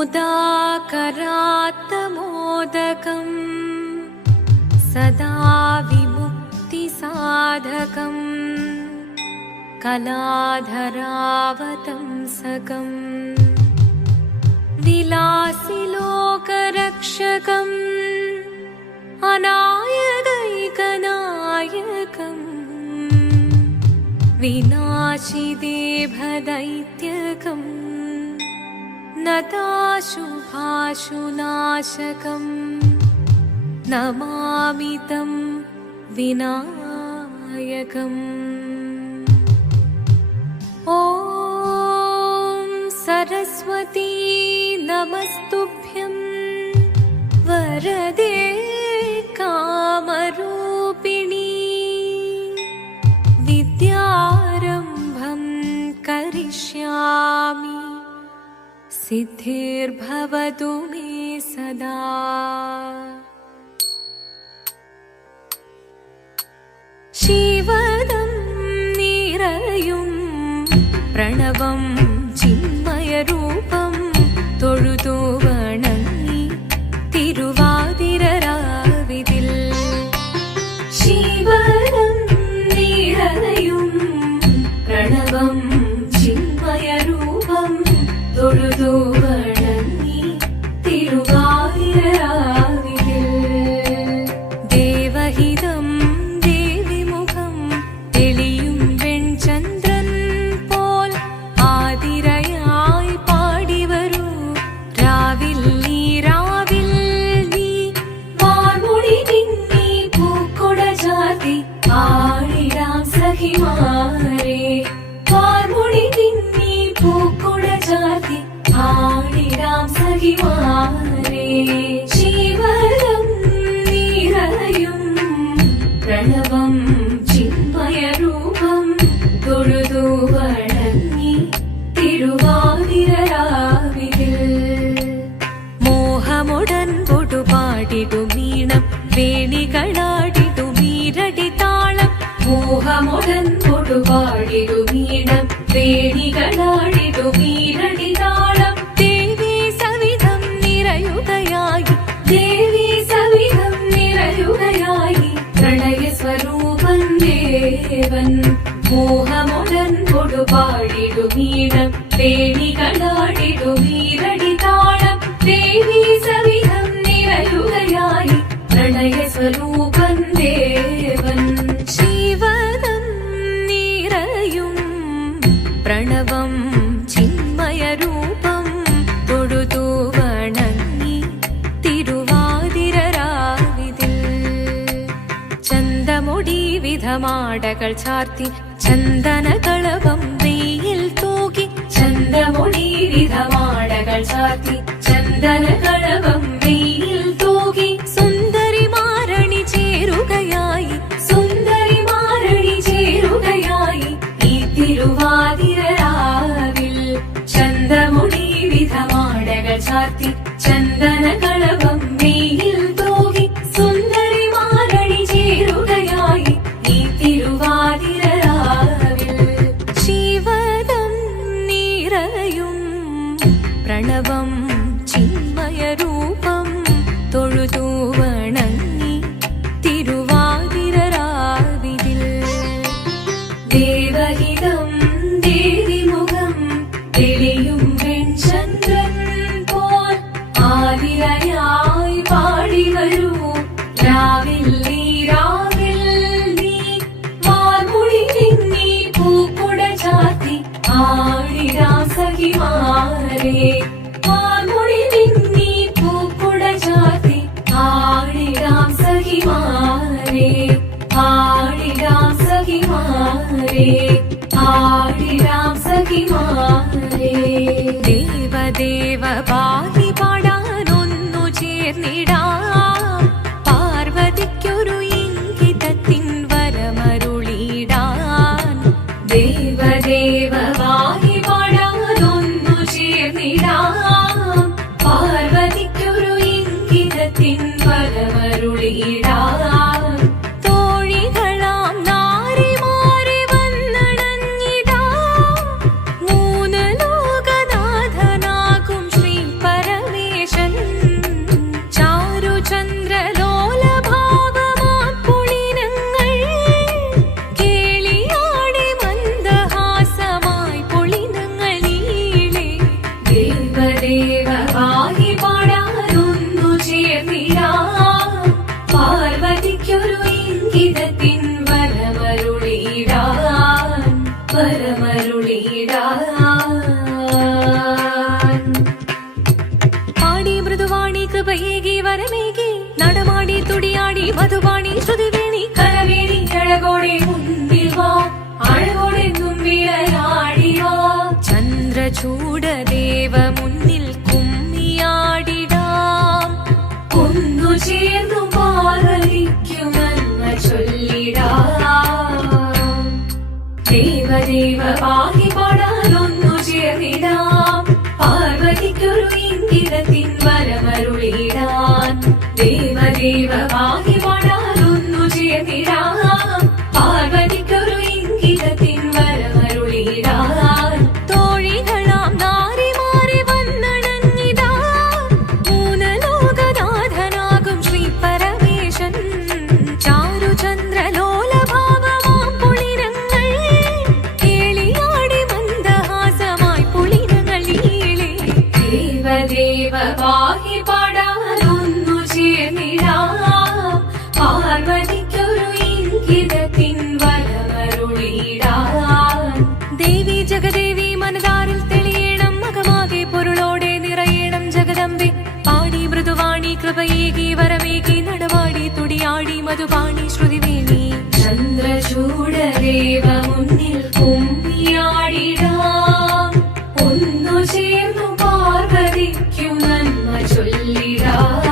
मुदाकरात्तमोदकम् सदा विमुक्तिसाधकम् कलाधरावतंसकम् विलासिलोकरक्षकम् अनायकैकनायकम् विनाशिदेभदैत्यकम् नताशुभाशुनाशकम् नमामि तं विनायकम्। ॐ सरस्वती नमस्तुभ्यं वरदे कामरूपिणी विद्यारम्भं करिष्यामि सिद्धिर्भवतु मे सदा। शिवदं निरयुं प्रणवं चिन्मयरूपं തൊഴുതു വണങ്ങി തിരുവാതിരരാവിതിൽ ശിവദം നിറയും പ്രണവം ചിന്മയരൂപം തൊഴുതു വണങ്ങി തിരുവാതിരരാവിതിൽ ദേവഹിതം ദേവിമുഖം തെളിയും വെൺചന്ദ്രൻ പോൽ ആതിരയായി പാടിവരൂ രാവിൽ നീ വാർമുടി നിന്നി പൂക്കൊട ചാർത്തി ആടിടാം സഖിമാരെ വാർമുടി നിന്നി പൂക്കൊട ചാർത്തി ആടിടാം സഖിമാരെ ശിവദം നിറയും പ്രണവം ചിന്മയരൂപം തൊഴുതു വണങ്ങി തിരുവാതിരരാവിതിൽ മോഹമുടൻ പൊടുപാടിടുമീണം വേണികളാടിടുമീരടി താളം മോഹമുടൻ പൊടുപാടിടുമീണം വേണികളാടിടുമീരടി താളം ദേവി സവിധം നിറയുകയായി ദേവി സവിധം നിറയുകയായി പ്രണയസ്വരൂപൻ ദേവൻ മോഹമുടൻ കൊടുപാടിടുമീണം വേണികളാടിടുമീരടി താളം ദേവി സവിധം നിറയുകയായി പ്രണയസ്വരൂപൻ ദേവൻ ശിവദം നിറയും പ്രണവം ചിന്മയരൂപം തൊഴുതു വണങ്ങി തിരുവാതിരരാവിതിൽ ചന്തമുടി വിധമാടകൾ ചാർത്തി ചന്ദനകളഭം വെയിൽ തൂകി ചന്തമുടി വിധമാടകൾ ചാർത്തി ചന്ദനകളഭം വെയിൽ തൂകി സുന്ദരിമാരണി ചേരുകയായി സുന്ദരിമാരണി ചേരുകയായി ഈ തിരുവാതിരരാവിൽ ചന്തമുടി വിധമാടകൾ ചാർത്തി ചന്ദനകളഭം വെയിൽ തൂകി സുന്ദരിമാരണി ചേരുകയായി ഈ തിരുവാതിരരാവിൽ ശിവദം നിറയും പ്രണവം ചിന്മയരൂപം തൊഴുതു വണങ്ങി തിരുവാതിരരാവിതിൽ ദേവഹിതം ദേവിമുഖം തെളിയും വെൺചന്ദ്രൻ പോൽ ആതിരയായി പാടിവരൂ രാവിൽ നീ വാർമുടി നിന്നി പൂക്കൊട ചാർത്തി ആടിടാം സഖിമാരെ വാർമുടി നിന്നി പൂക്കൊട ചാർത്തി ആടിടാം സഖിമാരെ ആടിടാം സഖിമാരെ ആടിടാം സഖിമാരെ ദേവദേവ പാഹി പാടാനൊന്നു ചേർന്നിടാം പാർവതിക്കൊരു ഇംഗിതത്തിൻ വരമരുളിടാൻ ദേവദേവ പാഹി പാടാനൊന്നു ചേർന്നിടാം പാർവതിക്കൊരു ഇംഗിതത്തിൻ വരമരുളിടാൻ തോഴികളാം നാരിമാരെ വന്നണഞ്ഞിടാം മൂന്ന് ലോകനാഥനാകും ശ്രീ പര മധുപാണി ശ്രുതിവേണി കലവേണി അഴകോടെ മുന്നിൽ വാ അഴകോടെന്നും വിളയാടിവാ ചന്ദ്രചൂഡദേവ മുന്നിൽ കുമ്മിയാടിടാം ഒന്നു ചേർന്നു പാർവതിക്കുമെന്ന ചൊല്ലിടാം ദേവദേവ പാഹി പാടാനൊന്നു ചേർന്നിടാം പാർവതിക്കൊരു ഇംഗിതത്തിൻ വരമരുളിടാൻ ദേവദേവ പാഹി പാടാനൊന്നു ചേർന്നിടാം പാർവതിക്കൊരു ഇംഗിതത്തിൻ വരമരുളിടാൻ തോഴികളാം നാരിമാരെ വന്നണഞ്ഞിടാ മൂന്നലോകനാഥനാകും ശ്രീ പരമേശൻ ചാരുചന്ദ്രലോലഭാവമാം പുളിരങ്ങൾ കേളിയാടി മന്ദഹാസമായി പുളിരങ്ങൾ ഈളെ ദേവദേവ പാഹി പാടാനൊന്നു ചേർന്നിടാം പാർവതിക്കൊരു ഇംഗിതത്തിൻ വരമരുളിടാൻ ദേവി ജഗദേവി മനതാരിൽ തെളിയണം മകമാകെ പൊരുളോടെ നിറയണം ജഗദമ്പെ പാടി മൃദുവാണി കൃപയേകി വരമേകി നടവാടി തുടിയാടി മധുപാണി ശ്രുതിവേണി ചന്ദ്രചൂഡദേവ മുന്നിൽ കുമ്മിയാടിടാം ഒന്നു ചേർന്നു പാർവതിക്കു നന്മ ചൊല്ലിടാം